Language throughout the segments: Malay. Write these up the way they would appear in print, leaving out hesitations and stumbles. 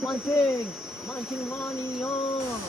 Mancing, mancing money on.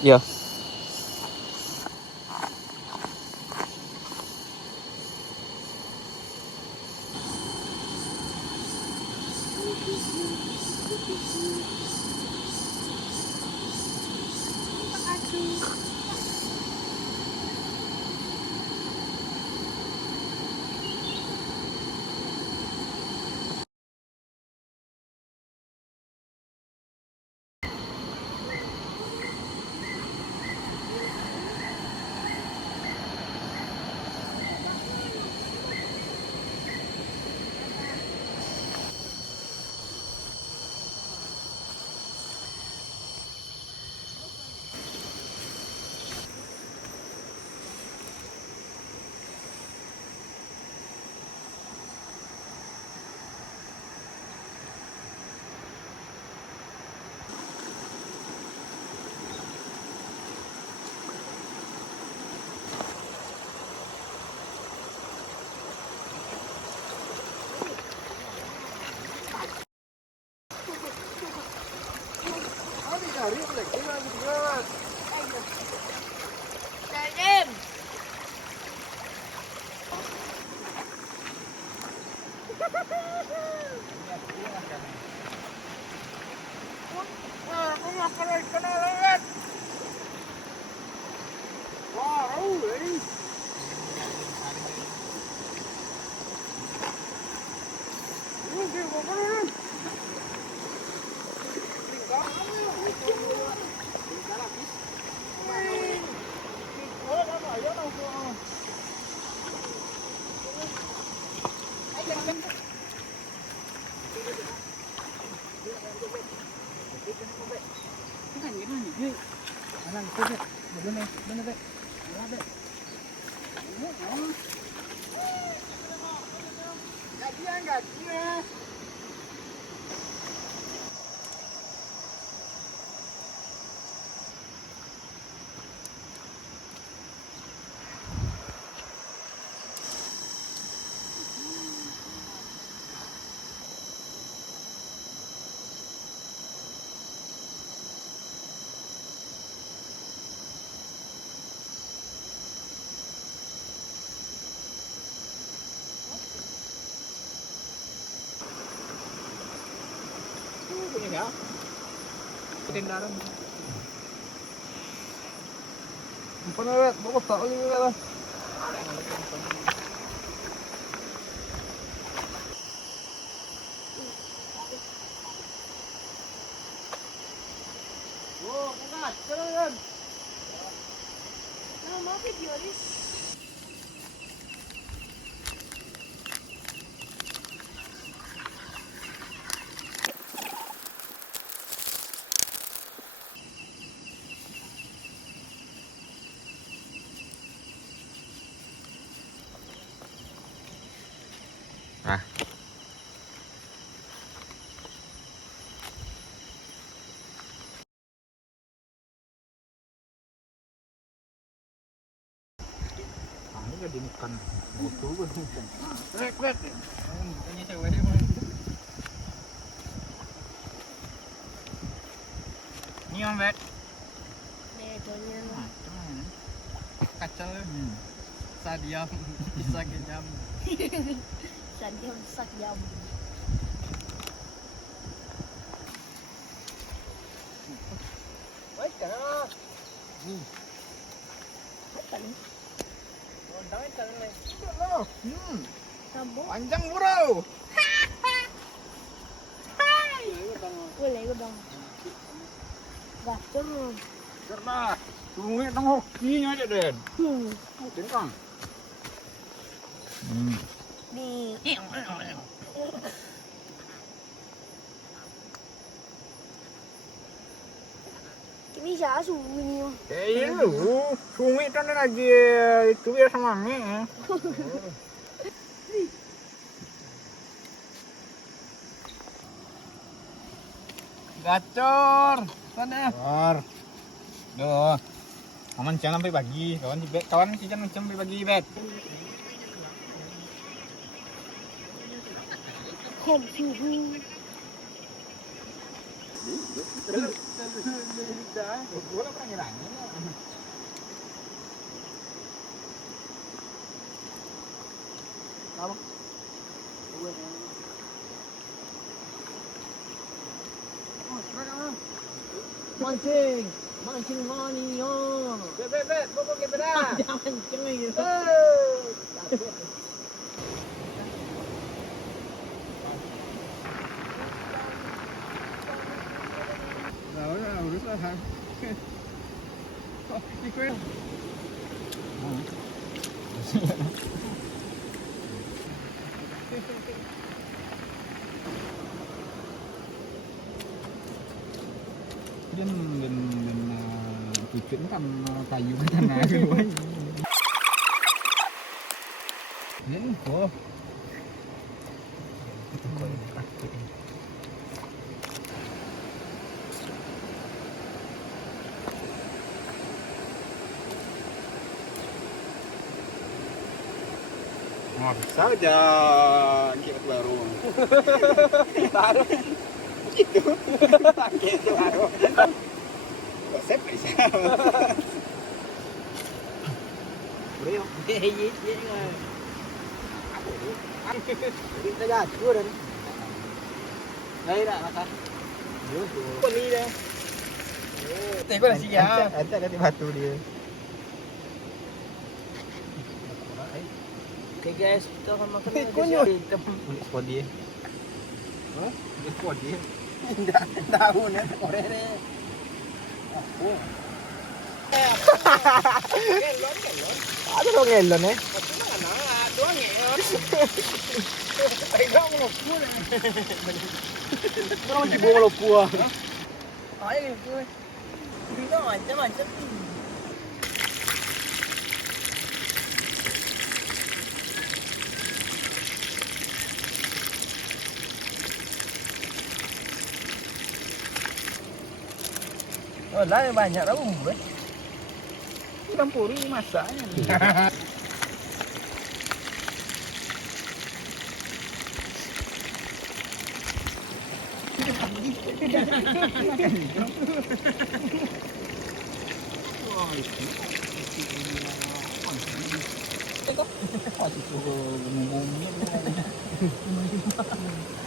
Iya. Ya. Kendaraan. Pernah bawa tak lagi lah. Nama video ni. Ah. Ini jadi makan botol pun. Rek. Bukannya cewek dia. Ni Om Bet. Begonya. Kacau. Sadiam, bisa kejam. Sadiam sakyam. Baik kan? Apa ni? Dah kan ni. Sudah. Sambung. Panjang bro. Boleh ke bang? Gacor. Cerdas. Tunggu tang hokinya aja Den. Hoki kan. Ni. Ini siapa suhu ni? Lu, sumi kan lagi itu biar sama ni. Gacor, sana. Gacor. Duh, aman jangan sampai pagi. Kawan si jangan sampai pagi bet. Kom suhu. Bola panggilan. Apa? Mancing. Mancing mania. Bet, bobo ke beda. Jangan gitu. Udah lah. Ikut. Dan pucuk kan kayu kan aku. Ini kok. Oh, bisa aja kiat baru. Baru gitu. Kiat baru. Konsep bisa. Bro, ini kita jatuh dan. Đây đã mata. Poni dah. Tengok dah siap. Ada kata batu dia. Okay guys, kita akan makan Konyol. Spot dia. Hah? Spot dia. Tidak tahu ni orang ni. Oh. Gelon. Ada dong gelon eh. Mana? Ada gelon. Pegang lopu ni. Kalau dibawa lopu ah. Ayo tu. Kita macam-macam ni. Oh, lah banyak dah bumbu. Campuri masaknya.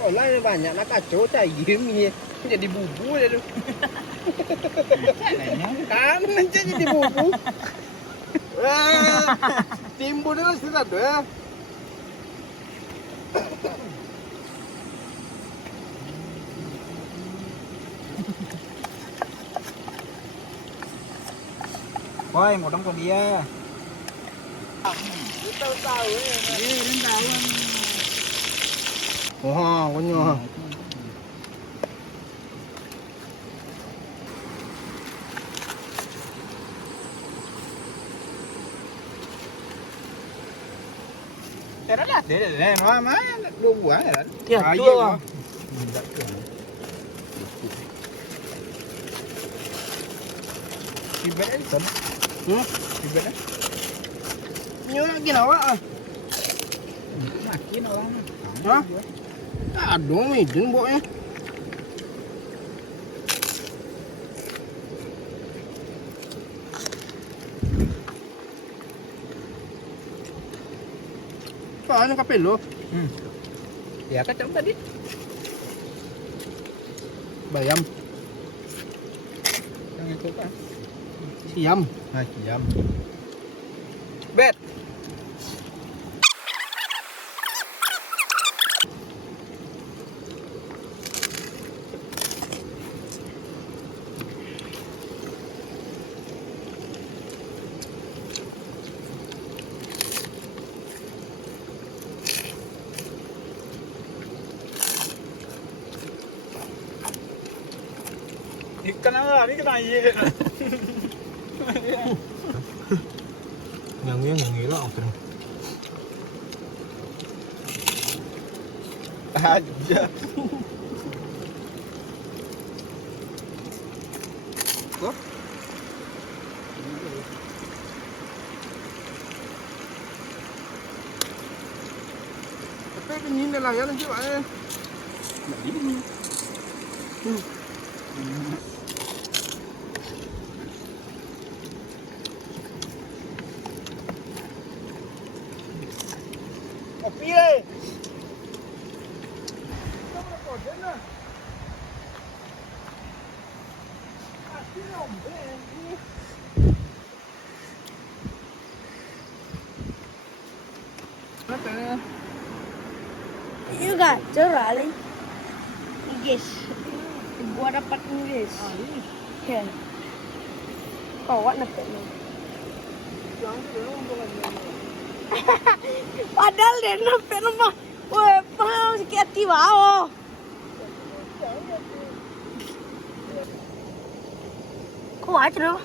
Oh lah banyak nak kacau cair ni jadi bubu dia tu. Kan jadi bubu. Timbul dia sudah tu ya. Woi, potong kok dia. Tahu-tahu ya. Rendawan. Wah, konyol. Thế là thế này nó má đua quả này đó. Dạ, chua à? Đi vẽ tấn. Đi vẽ. Nhớ cái nào á? Hả? À đúng mày đứng bộ nhá. Paano ka pelo? Ya ka chấm tadi. Bayam. Yang itu kan. Siam. Nah, siam. Bet. Ikan apa? Ini kena iya. Yang ini lah oke. Aja. Kok? Tapi nhìn này là cái chứ bạn. Kopi đây. You got Raleigh. Yes. Gua dapat Inggris. Ya. Kawan dapat ni. Padahal dia nampak nama. Weh, pahal sikit hati bawah. Kau baca dulu.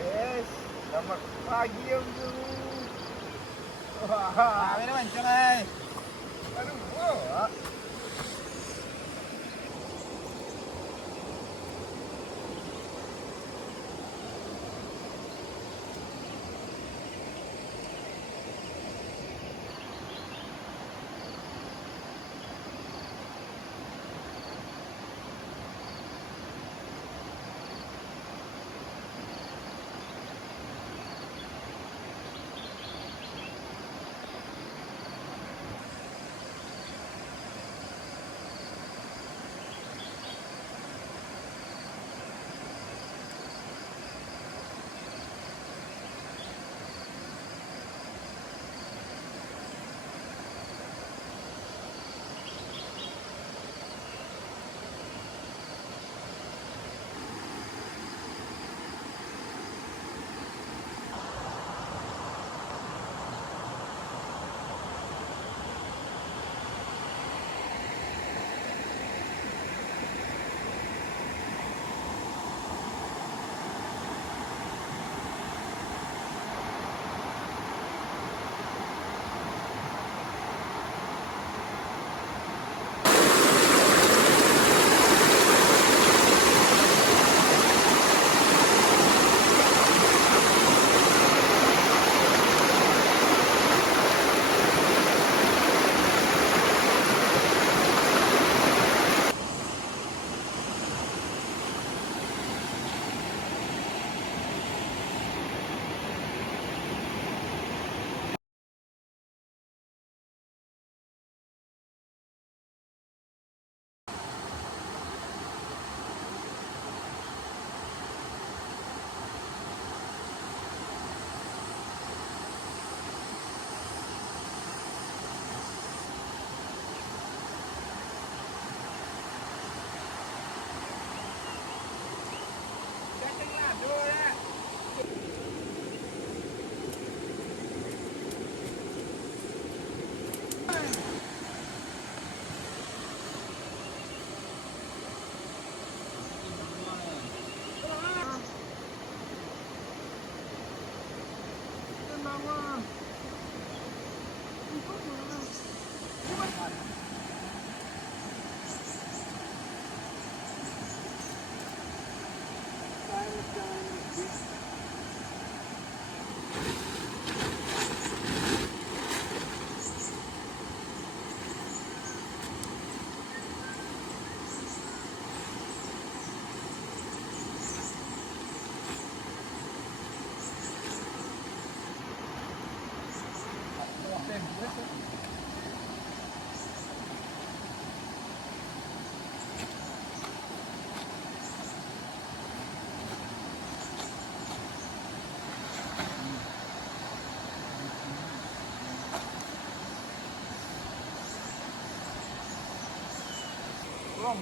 Yes. Selamat pagi Om Ju. Wah, ini macam ni. Aduh, wah. Orang,